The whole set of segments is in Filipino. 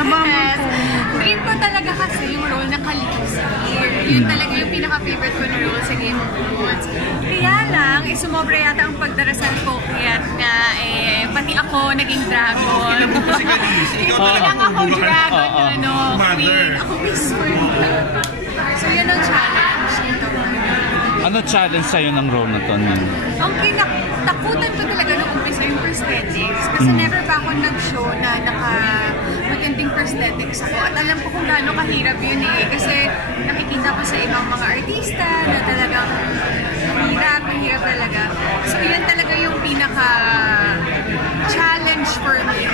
Yes. Dream ko talaga kasi yung role na Khaleesi. Yun talaga yung pinaka-favorite ko na role sa Game of Thrones. Kaya lang, sumobra yata ang pagdarasal ko kaya na pati ako naging dragon. Ilang mo si Khaleesi? Hindi lang ako dragon, Mother. Ako wizard. So yun ang challenge nito. Ano challenge sa'yo ng role na to? Ang kinatakutan ko talaga nung umpisa yung prosthetics. Kasi never pa ako nag-show na magandang prosthetics ako. At alam ko kung gaano kahirap yun Kasi nakikita ko sa ibang mga artista na talagang hirap talaga. So yun talaga yung pinaka-challenge for me.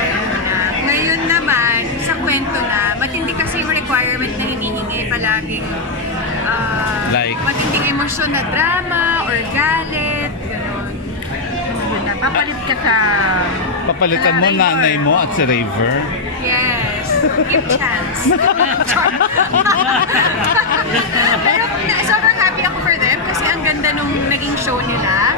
Ngayon naman, sa kwento na, matindi kasi yung requirement na hinihingi palaging matinding emosyon na drama or galit, gano'n. Papalit ka sa... Papalitan mo nanay mo at si Raver? Yes. Give chance. Pero sobrang happy ako for them kasi ang ganda nung naging show nila.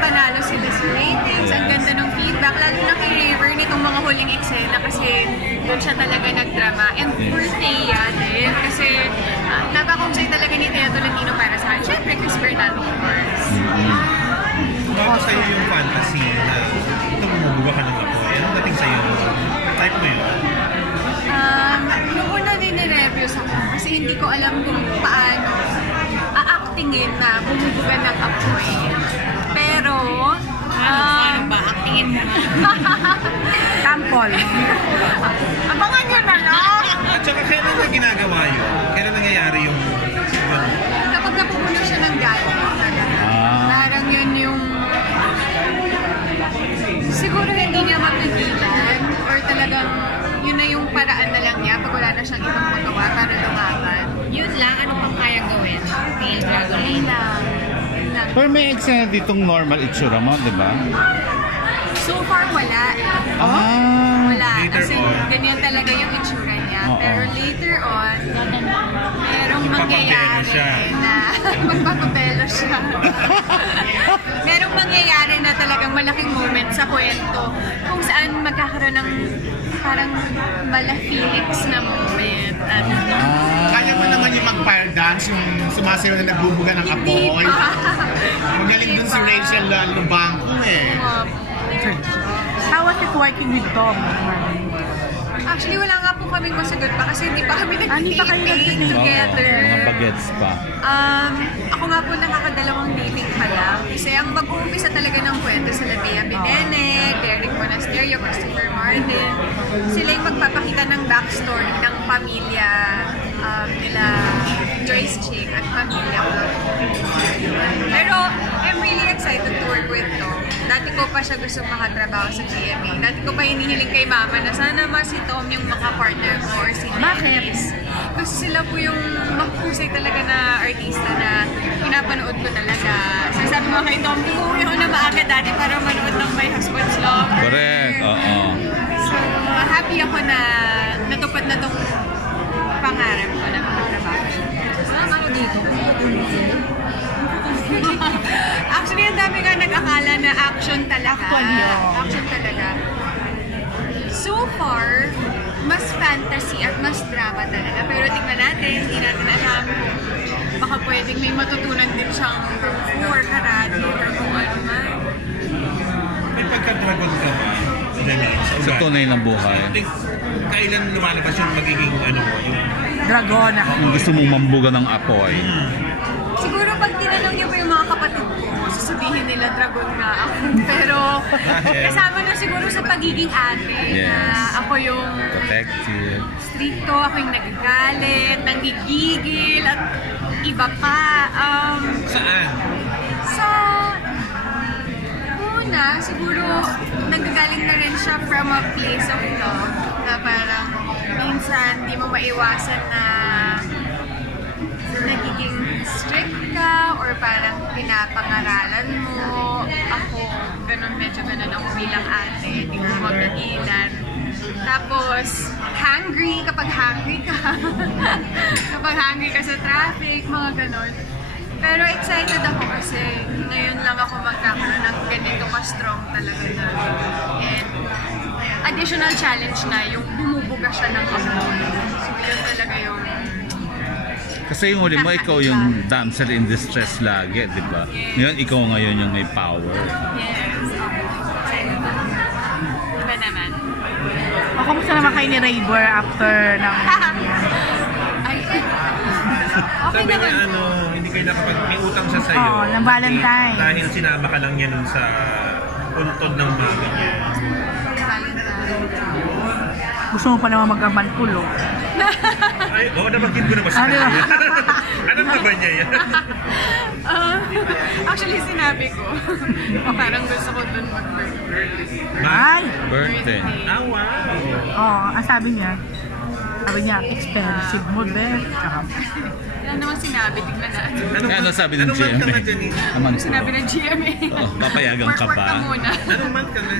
Panalo sila sa ratings. Ang ganda nung feedback. Lalo na kay Raver nitong mga huling eksena kasi doon siya talaga nagdrama. And for Thea din kasi napakonsay talaga ni Thea Tolentino para sa akin. Siyempre, Chris Bernal, of course. Bago sa'yo yung fantasy na ito bumubuga ka ng apoy. Anong dating sa'yo? Type mo yun? Noong una din ninervyos ako kasi hindi ko alam kung paano a-actingin na bumubuga ng apoy. Pero, Paano ba? Actingin mo na. Tampol. Abangan nyo na lang! At saka kailan na ginagawa yun? Kailan nangyayari yung... Kapag napupuno siya ng galit. Parang yun yung... Siguro hindi niya mapigilan or talagang yun na yung paraan na lang niya pag wala na siyang ibang magawa para lumaban. Yun lang, ano pang kaya gawin? Male dragon Yun lang. Pero may eksena ditong normal itsura mo, di ba? So far, wala. Wala. Kasi ganyan talaga yung itsura niya. Pero later on, merong mangyayari na magpapapelo siya. Merong mangyayari na talagang malaking moment sa kwento kung saan magkakaroon ng parang mala-Felix na moment. Kaya mo naman yung mag-fire dance, yung sumasayaw na nagbubuga ng apoy. Magaling dun si Rachel Lubangco How was it working with Tom? Actually, wala nga po kaming masagot pa kasi hindi pa kami nag-taping together. Mga bagets pa. Ako nga po nakakadalawang dating pa lang. Kasi ang mag-uumpisa talaga ng kwento sa Bea Binene, Derek Monasterio, Christopher Martin. Sila yung magpapakita ng backstory ng pamilya nila Joyce Ching at pamilya ko. Pero I'm really excited to work with Tom. Dati ko pa siya gusto makatrabaho sa GMA. Dati ko pa hinihiling kay Mama na sana mas si Tom yung maka-partner ko or si Liz. Kasi sila po yung mahusay talaga na artista na pinapanood ko talaga. So sabi mo kay Tom, umuwi ako na maaga dati para manood ng My Husband's Lover. Correct, So happy ako na natupad na tong pangarap ko na makatrabaho siya. Saan ano dito? Actually, ang dami nga nag-akala na action talaga. Action talaga. So far, mas fantasy at mas drama talaga. Pero tingnan natin, hindi natin alam kung baka pwedeng may matutunan din siyang or karate or kung ano man. May pagka-dragon ka ba, Janine? Sa tunay ng buhay. Kailan lumalabas yung magiging ano mo? Dragona. Kung gusto mong mambuga ng apoy. Siguro pag tinanong niyo po yung mga kapatid ko, sasabihin nila dragon nga ako. Pero kasama na siguro sa pagiging ate na ako yung protective, stricto, ako yung nagagalit, nanggigigil at iba pa. Saan? Sa una, siguro nagagaling na rin siya from a place of love na parang minsan di mo maiwasan na nagiging strict ka or parang pinapangaralan mo. Ako, medyo ganun ako bilang ate. Hindi mo magagilan. Tapos, hungry kapag hungry ka. Kapag hungry ka sa traffic, mga ganun. Pero excited ako kasi ngayon lang ako magkakaroon ng ganito ka-strong talaga na. And additional challenge na yung bumubuga magbubuga siya ng hamon. So, yun talaga yung... Kasi yung huli mo, ikaw yung damsel in distress lagi, di ba? Ngayon, ikaw ngayon yung may power. Yes. Diba naman? O, kumusta naman kayo ni Raybor after ng... Ay, okay Sabi niya, naman. hindi kayo may utang siya sa'yo. Oo, ng Valentine. Dahil sinama ka lang niya nun sa untod ng mami niya. Gusto mo pa naman mag-amanpulo. Ay, nabanggit ko naman sa Ano? kanya. Alam na ba niya yan? Actually, sinabi ko. Parang gusto ko dun mag-birthday. Ay! Birthday. Ah, wow. Oo, ang sabi niya, expensive mo, Beth. Yan naman sinabi, tignan natin. Ano sabi ng Anong month ka GMA? na, Janine? Naman Sinabi ng GMA. Oo, papayagan ka Work ba? ka muna. Anong month ka na?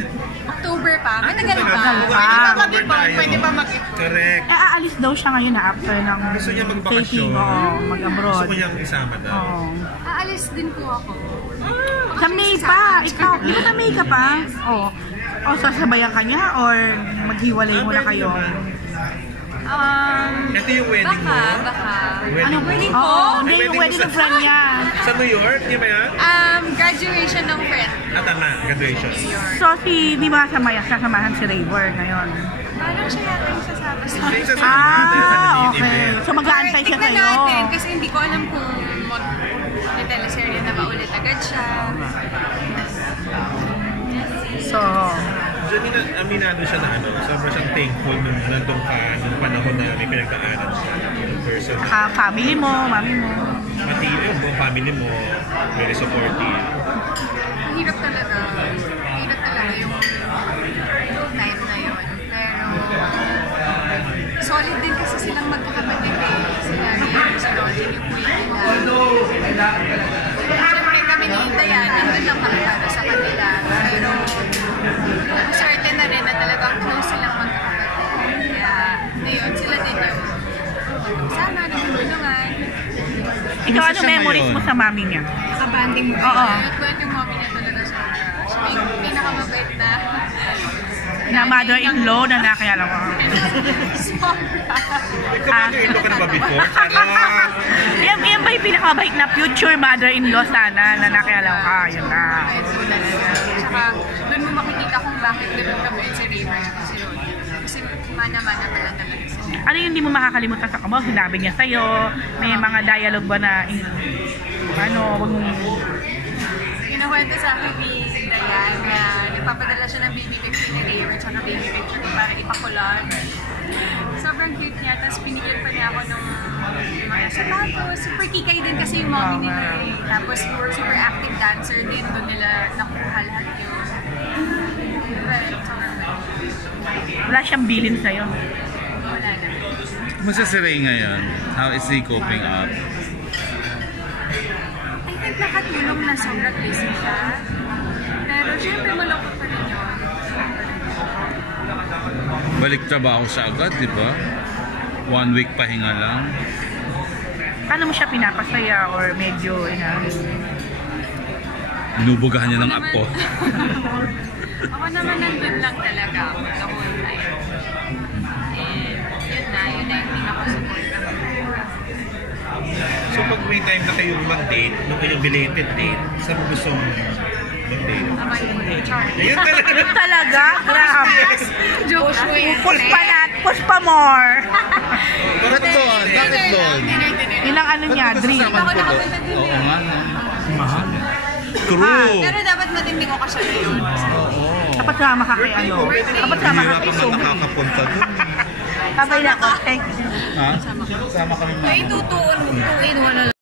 October pa. Matagal pa. Matagal pa. Pwede pa mag-ipon. Correct. Aalis daw siya ngayon na after ng Gusto niya magbakasyon. taping, mag-abroad. Gusto ko niyang isama daw. Oo. Aalis din po ako. Sa May pa! Ikaw, di ba sa May ka pa? Oo. O sasabayan ka niya or maghiwalay mo na kayo? Ito yung wedding mo? Baka. Wedding Anong mo? wedding ko? Oo, hindi May yung wedding wedding sa- ng friend niya. Sa New York, di ba yan? Graduation ng friend. Ah, tama. Graduation. So di ba sasamahan si Raybor ngayon? Parang siya yata yung sasama sa May sasama Ah, natin sa yung okay. event. So mag-aantay siya Tignan sa'yo. natin kasi hindi ko alam kung mag-teleserye na ba ulit agad siya. So, Janine, aminado siya na sobrang siyang thankful nung nandun ka nung panahon na may pinagdaanan siya. Yung person. saka family mo, mami mo. Pati yung buong family mo, very supportive. Ang hirap talaga. Hirap talaga yung time na yun. Pero solid din kasi silang magkakapatid eh. Sila Rian, si Rodin, yung kuya nila. Siyempre kami ni Dayan, nandun lang kami para sa kanila. Pero certain na rin na talagang close silang magkakapatid. Kaya ngayon sila din yung sana, nagtulungan. Ikaw, ano siya memories ngayon? mo sa mami niya? Kabanding mo. Oo. At yung mommy niya talaga sobra. Siya yung pinakamabait na Na mother-in-law na nakayala mo. sobra. Ito ka na ba before? Charot! Yan ba yung pinakamabait na future mother-in-law sana na nakayala ka? Yun na. Kahit po talaga. Tsaka doon mo makikita kung bakit ganun kami si River at si Rod. Kasi mana-mana pala talaga sila. Ano yung hindi mo makakalimutan sa kamo? Sinabi niya sa'yo, may mga dialogue ba na, wag mong... Kinuwento sa akin ni Dayan na nagpapadala siya ng baby picture ni River tsaka baby picture ko para ipakulon. Sobrang cute niya, tapos pinigyan pa niya ako ng mga sapatos. Super kikay din kasi yung mommy nila eh. Tapos super active dancer din, doon nila nakuha lahat yun. Wala siyang bilin sa'yo. Wala na. Kumusta si Ray ngayon? How is he coping up? I think nakatulong na sobrang busy siya. Pero syempre malungkot pa rin yun. Balik trabaho siya agad, di ba? 1 week pahinga lang. Paano mo siya pinapasaya or medyo, Inubugahan niya ng apo. Ako naman nandun lang talaga ako the whole time. And yun na yung pinaka-support ako. So pag may time na kayong mag-date, nung kayong belated date, saan mo gusto mag-date? Naman ko na char. Ayun talaga! Talaga? Grabe. Joke lang yan. Push pa more. Bakit doon? Bakit doon? Ilang ano niya, dream. Ako nakapunta din Oo eh. nga. Mahal. True. Pero dapat matindi ko kasi yun. Dapat sama ka kay ano. Dapat sama ka Hirap kay naman Sumi. nakakapunta doon. Sabay na ko. Thank you. Ha? Sama kami Ay, tutuon mo. 2 in 1